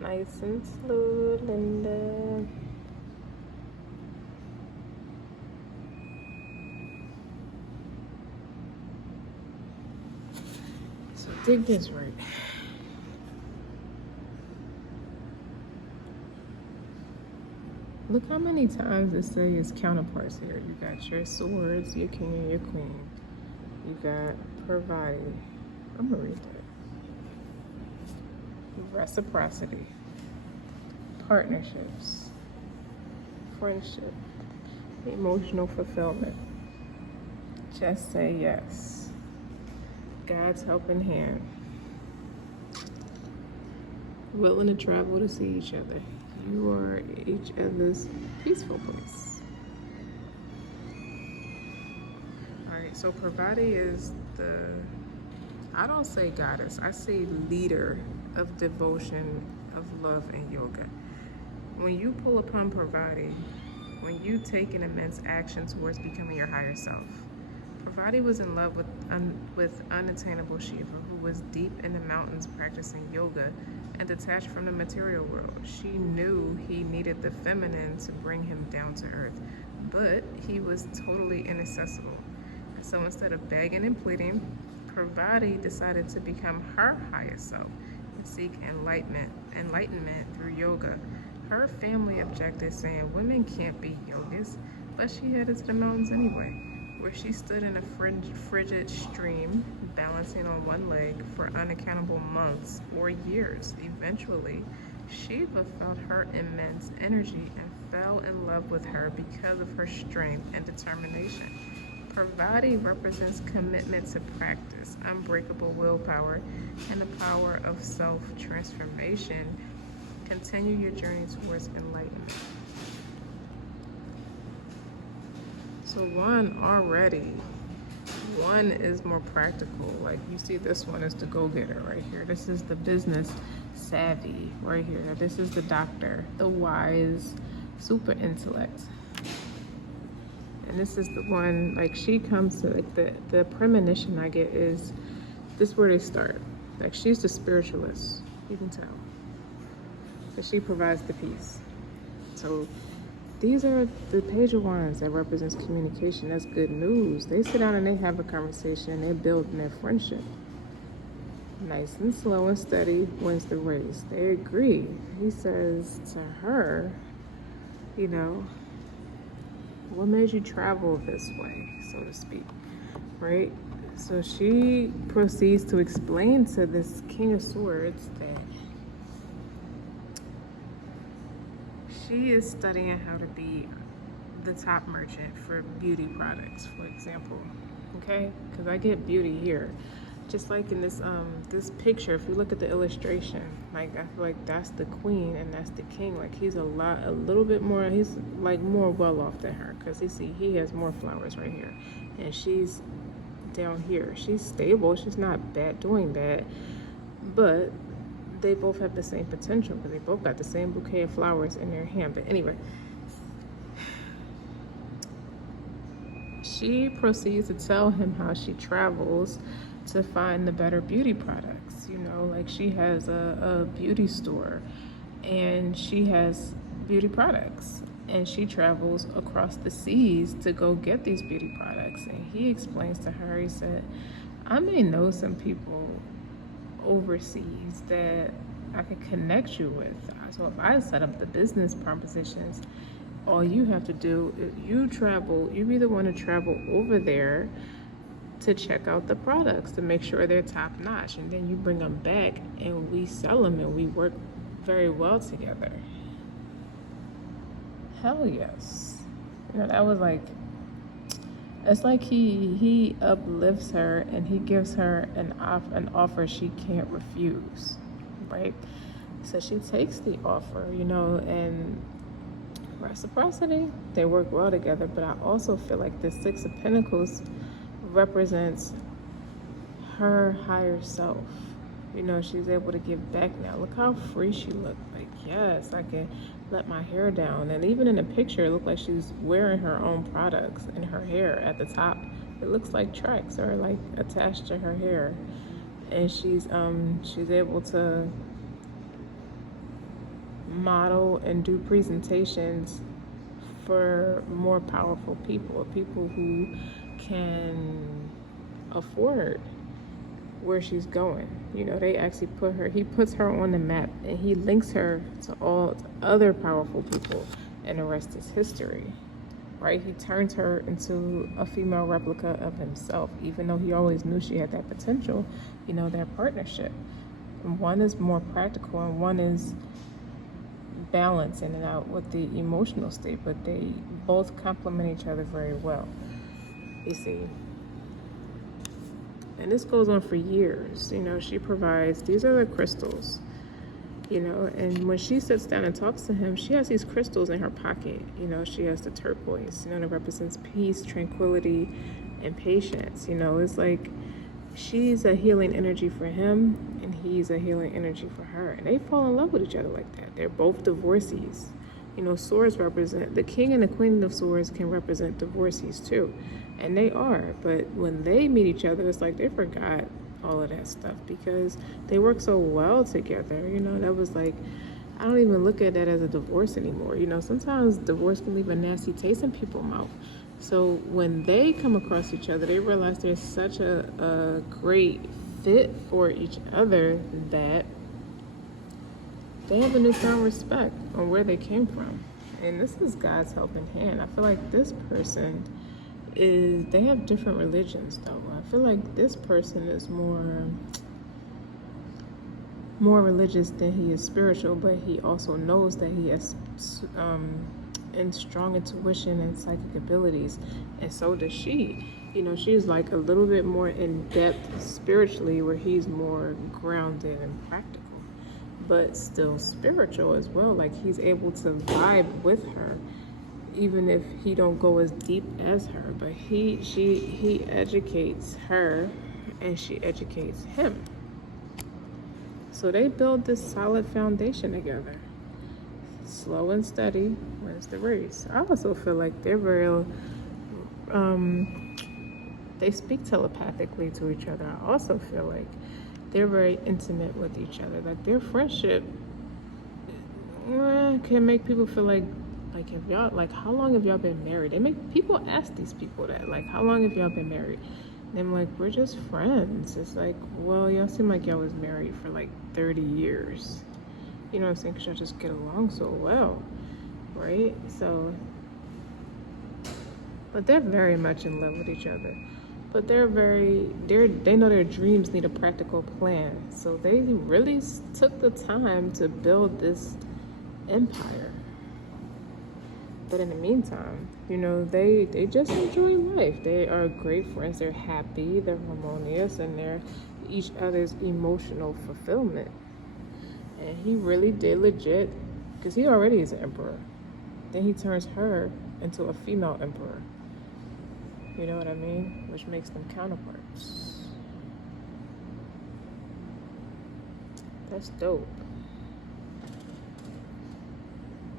Nice and slow, Linda. So dig this right. Look how many times it says counterparts here. You got your swords, your king and your queen. You got Parvati. I'm gonna read that. Reciprocity, partnerships, friendship, emotional fulfillment. Just say yes. God's helping hand. Willing to travel to see each other. You are each other's peaceful place. Alright, so Parvati is I don't say goddess, I say leader of devotion, of love, and yoga. When you pull upon Parvati, when you take an immense action towards becoming your higher self. Parvati was in love with unattainable Shiva, who was deep in the mountains practicing yoga and detached from the material world. She knew he needed the feminine to bring him down to earth, but he was totally inaccessible. So instead of begging and pleading, Parvati decided to become her highest self and seek enlightenment through yoga. Her family objected, saying women can't be yogis, but she headed to the mountains anyway, where she stood in a frigid stream, balancing on one leg for unaccountable months or years. Eventually, Shiva felt her immense energy and fell in love with her because of her strength and determination. Parvati represents commitment to practice, unbreakable willpower, and the power of self-transformation. Continue your journey towards enlightenment. So one is more practical. Like you see, this one is the go-getter right here. This is the business savvy right here. This is the doctor, the wise, super intellect. And this is the one, like she comes to, like the premonition I get is this where they start. Like she's the spiritualist, you can tell. But she provides the peace. So these are the page of wands that represents communication. That's good news. They sit down and they have a conversation. They're building their friendship. Nice and slow and steady wins the race. They agree. He says to her, you know, what made you travel this way, so to speak, right? So she proceeds to explain to this King of Swords that she is studying how to be the top merchant for beauty products, for example, okay? Because I get beauty here. Just like in this picture, if you look at the illustration, like I feel like that's the queen and that's the king. Like he's a little bit more, he's like more well off than her, because you see he has more flowers right here, and she's down here. She's stable. She's not doing bad, but they both have the same potential because they both got the same bouquet of flowers in their hand. But anyway, she proceeds to tell him how she travels to find the better beauty products. You know, like she has a beauty store and she has beauty products, and she travels across the seas to go get these beauty products. And he explains to her, he said, I may know some people overseas that I could connect you with. So if I set up the business propositions, all you have to do is you be the one to travel over there to check out the products to make sure they're top notch, and then you bring them back and we sell them and we work very well together. Hell yes. You know, that was like, it's like he uplifts her and he gives her an offer she can't refuse, right? So she takes the offer, you know, and reciprocity, they work well together. But I also feel like the Six of Pentacles represents her higher self. You know, she's able to give back now. Look how free she looked. Like, yes, I can let my hair down. And even in the picture, it looked like she's wearing her own products in her hair at the top. It looks like tracks are like attached to her hair. And she's able to model and do presentations for more powerful people, people who can afford where she's going. You know, they actually he puts her on the map, and he links her to all other powerful people, and the rest is history, right? He turns her into a female replica of himself, even though he always knew she had that potential, you know, their partnership. And one is more practical and one is balance in and out with the emotional state, but they both complement each other very well, you see. And this goes on for years. You know, she provides, these are the crystals, you know, and when she sits down and talks to him, she has these crystals in her pocket. You know, she has the turquoise, you know, that represents peace, tranquility, and patience. You know, it's like she's a healing energy for him and he's a healing energy for her, and they fall in love with each other like that. They're both divorcees. You know, swords represent, the king and the queen of swords can represent divorcees too, and they are. But when they meet each other, it's like they forgot all of that stuff because they work so well together. You know, that was like, I don't even look at that as a divorce anymore. You know, sometimes divorce can leave a nasty taste in people's mouth. So when they come across each other, they realize there's such a great fit for each other that they have a newfound respect on where they came from. And this is God's helping hand. I feel like this person is, they have different religions though. I feel like this person is more religious than he is spiritual, but he also knows that he has and strong intuition and psychic abilities, and so does she. You know, she's like a little bit more in depth spiritually, where he's more grounded and practical, but still spiritual as well. Like he's able to vibe with her, even if he don't go as deep as her. But he educates her, and she educates him. So they build this solid foundation together. Slow and steady wins the race. I also feel like they're very, they speak telepathically to each other. I also feel like they're very intimate with each other. Like their friendship can make people feel like if y'all, like, how long have y'all been married? They make people ask these people that, like, how long have y'all been married? And I'm like, we're just friends. It's like, well, y'all seem like y'all was married for like 30 years. You know what I'm saying? Because y'all just get along so well, right? So, but they're very much in love with each other. But they know their dreams need a practical plan. So they really took the time to build this empire. But in the meantime, you know, they just enjoy life. They are great friends. They're happy, they're harmonious, and they're each other's emotional fulfillment. And he really did legit, because he already is an emperor. Then he turns her into a female emperor. You know what I mean? Which makes them counterparts. That's dope.